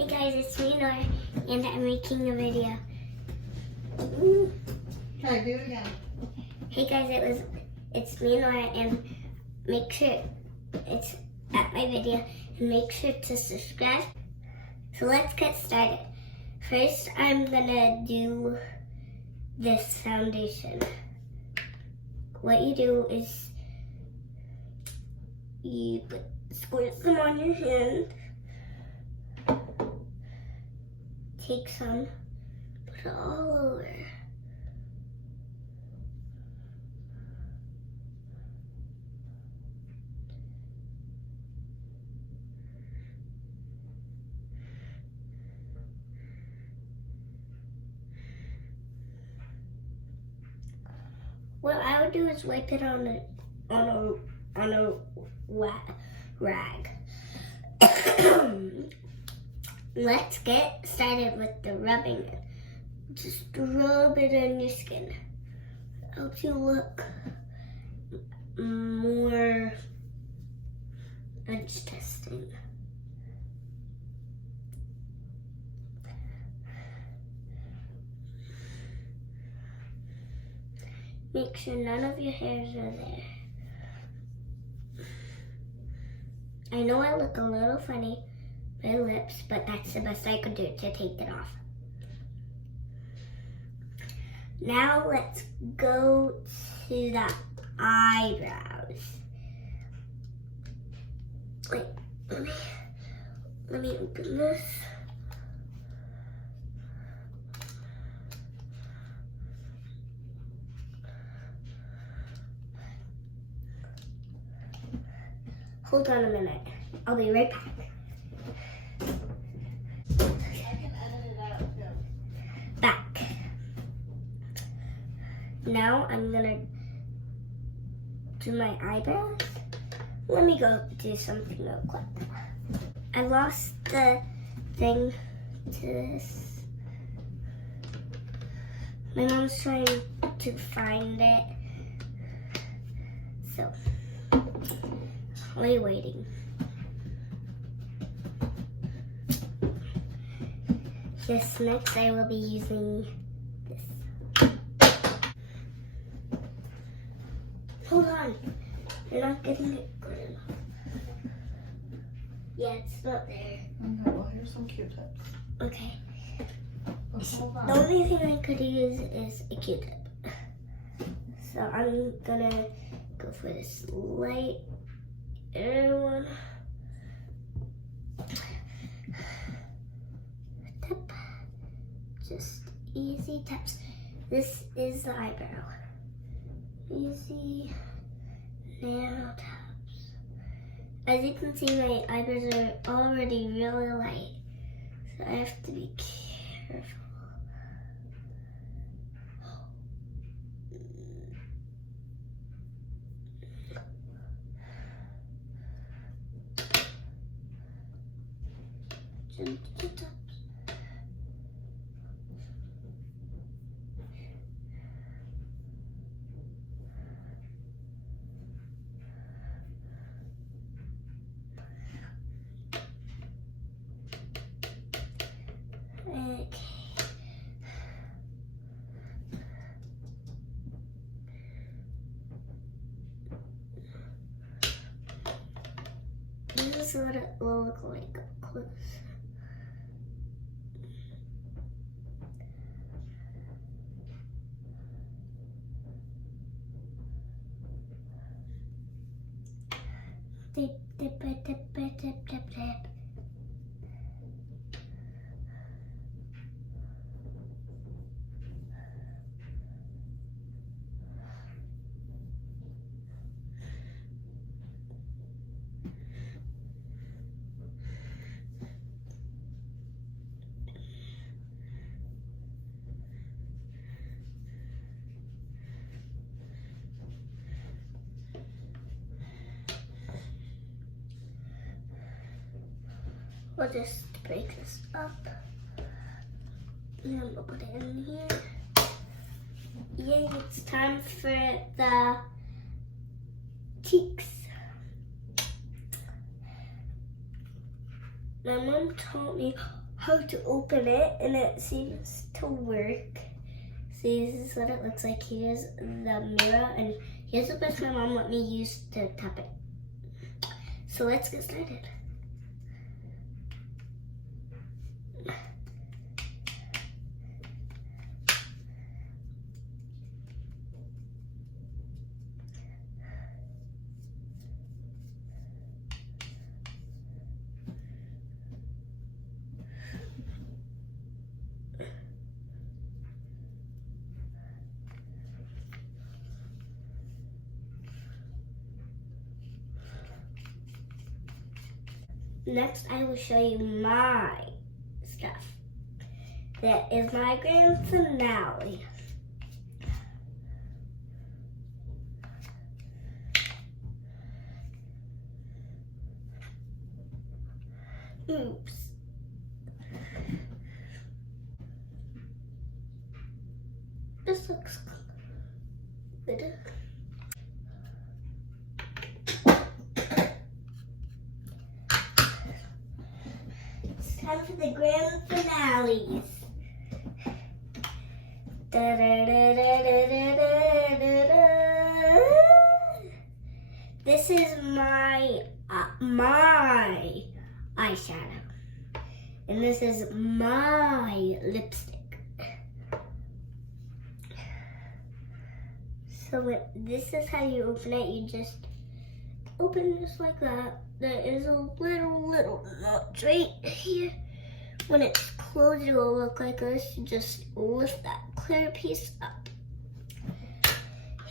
Hey guys, it's me, Nora, and I'm making a video. Okay, do it again. Hey guys, it's me, Nora, and make sure it's at my video, and make sure to subscribe. So let's get started. First, I'm gonna do this foundation. What you do is you squirt some on your hand. Take some, put it all over. What I would do is wipe it on a rag. Let's get started with the rubbing it. Just rub it on your skin. Helps you look more interesting. Make sure none of your hairs are there. I know I look a little funny, my lips, but that's the best I could do to take it off. Now let's go to the eyebrows. Wait, let me open this. Hold on a minute. I'll be right back. Back. Now I'm gonna do my eyebrows. Let me go do something real quick. I lost the thing to this. My mom's trying to find it. So, we're waiting. This next I will be using this. Hold on, you're not getting it good enough. Yeah, it's not there. Okay, well here's some Q-tips. Okay. But hold on. The only thing I could use is a Q-tip. So I'm gonna go for this light one. Tap. Just easy taps. This is the eyebrow. Easy nail taps. As you can see, my eyebrows are already really light, so I have to be careful. Gentle taps. Okay. This is what it will look like up close. Dip, dip, dip, dip, dip, dip, dip. We'll just break this up. And we'll put it in here. Yay, it's time for the cheeks. My mom taught me how to open it, and it seems to work. See, this is what it looks like. Here's the mirror, and here's the best my mom let me use to tap it. So let's get started. Next, I will show you my stuff. That is my grand finale. Oops. This looks good. It's time for the grand finales. This is my eyeshadow, and this is my lipstick. So this is how you open it. You just open this like that. There is a little notch right here. When it's closed, it will look like this. You just lift that clear piece up.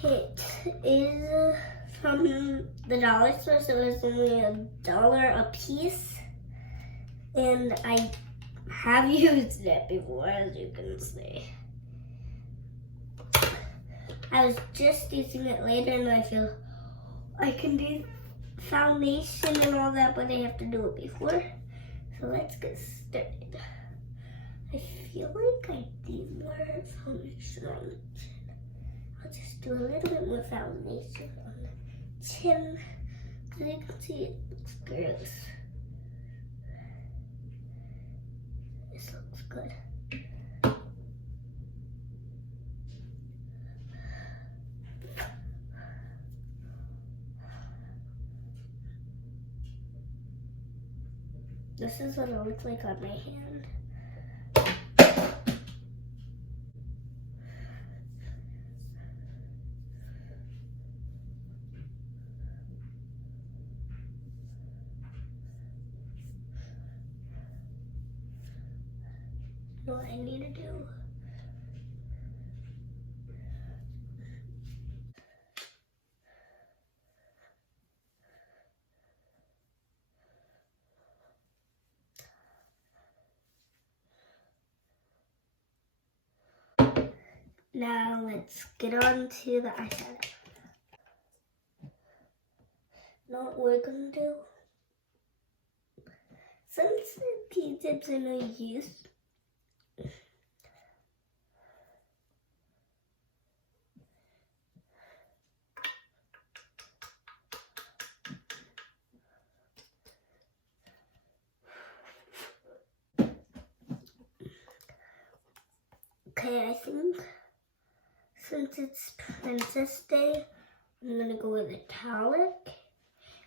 It is from the dollar store, so it was only $1 a piece. And I have used it before, as you can see. I was just using it later, and I feel I can do foundation and all that, but I have to do it before. So let's get started. I feel like I need more foundation on the chin. I'll just do a little bit more foundation on the chin, because you can see it looks gross. This looks good. This is what it looks like on my hand. What I need to do. Now let's get on to the eyeshadow. Know what we're gonna do? Since the P-tips are no use, okay, I think since it's Princess Day, I'm gonna go with metallic,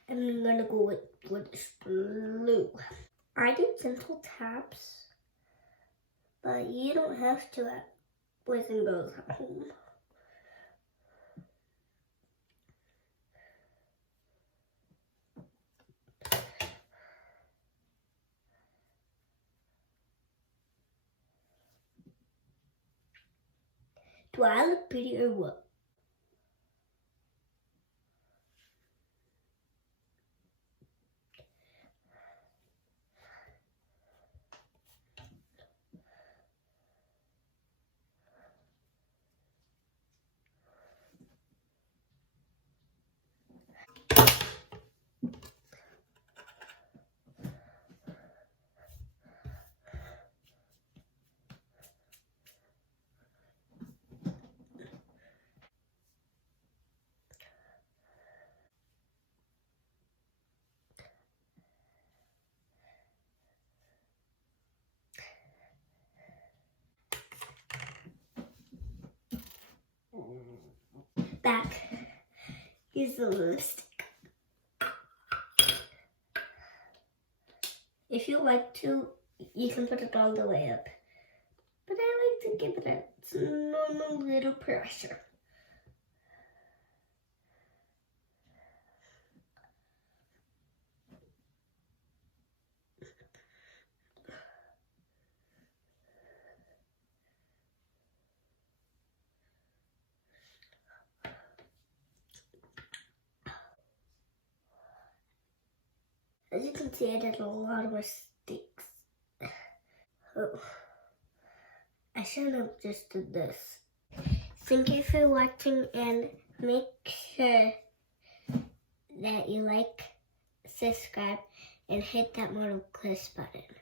and I'm gonna go with what is blue. I do gentle taps, but you don't have to at Boys and Girls at home. Do I look pretty or what? use the lipstick. If you like to, you can put it all the way up. But I like to give it a normal little pressure. As you can see, I did a lot of mistakes. Oh, I shouldn't have just did this. Thank you for watching, and make sure that you like, subscribe, and hit that notification button.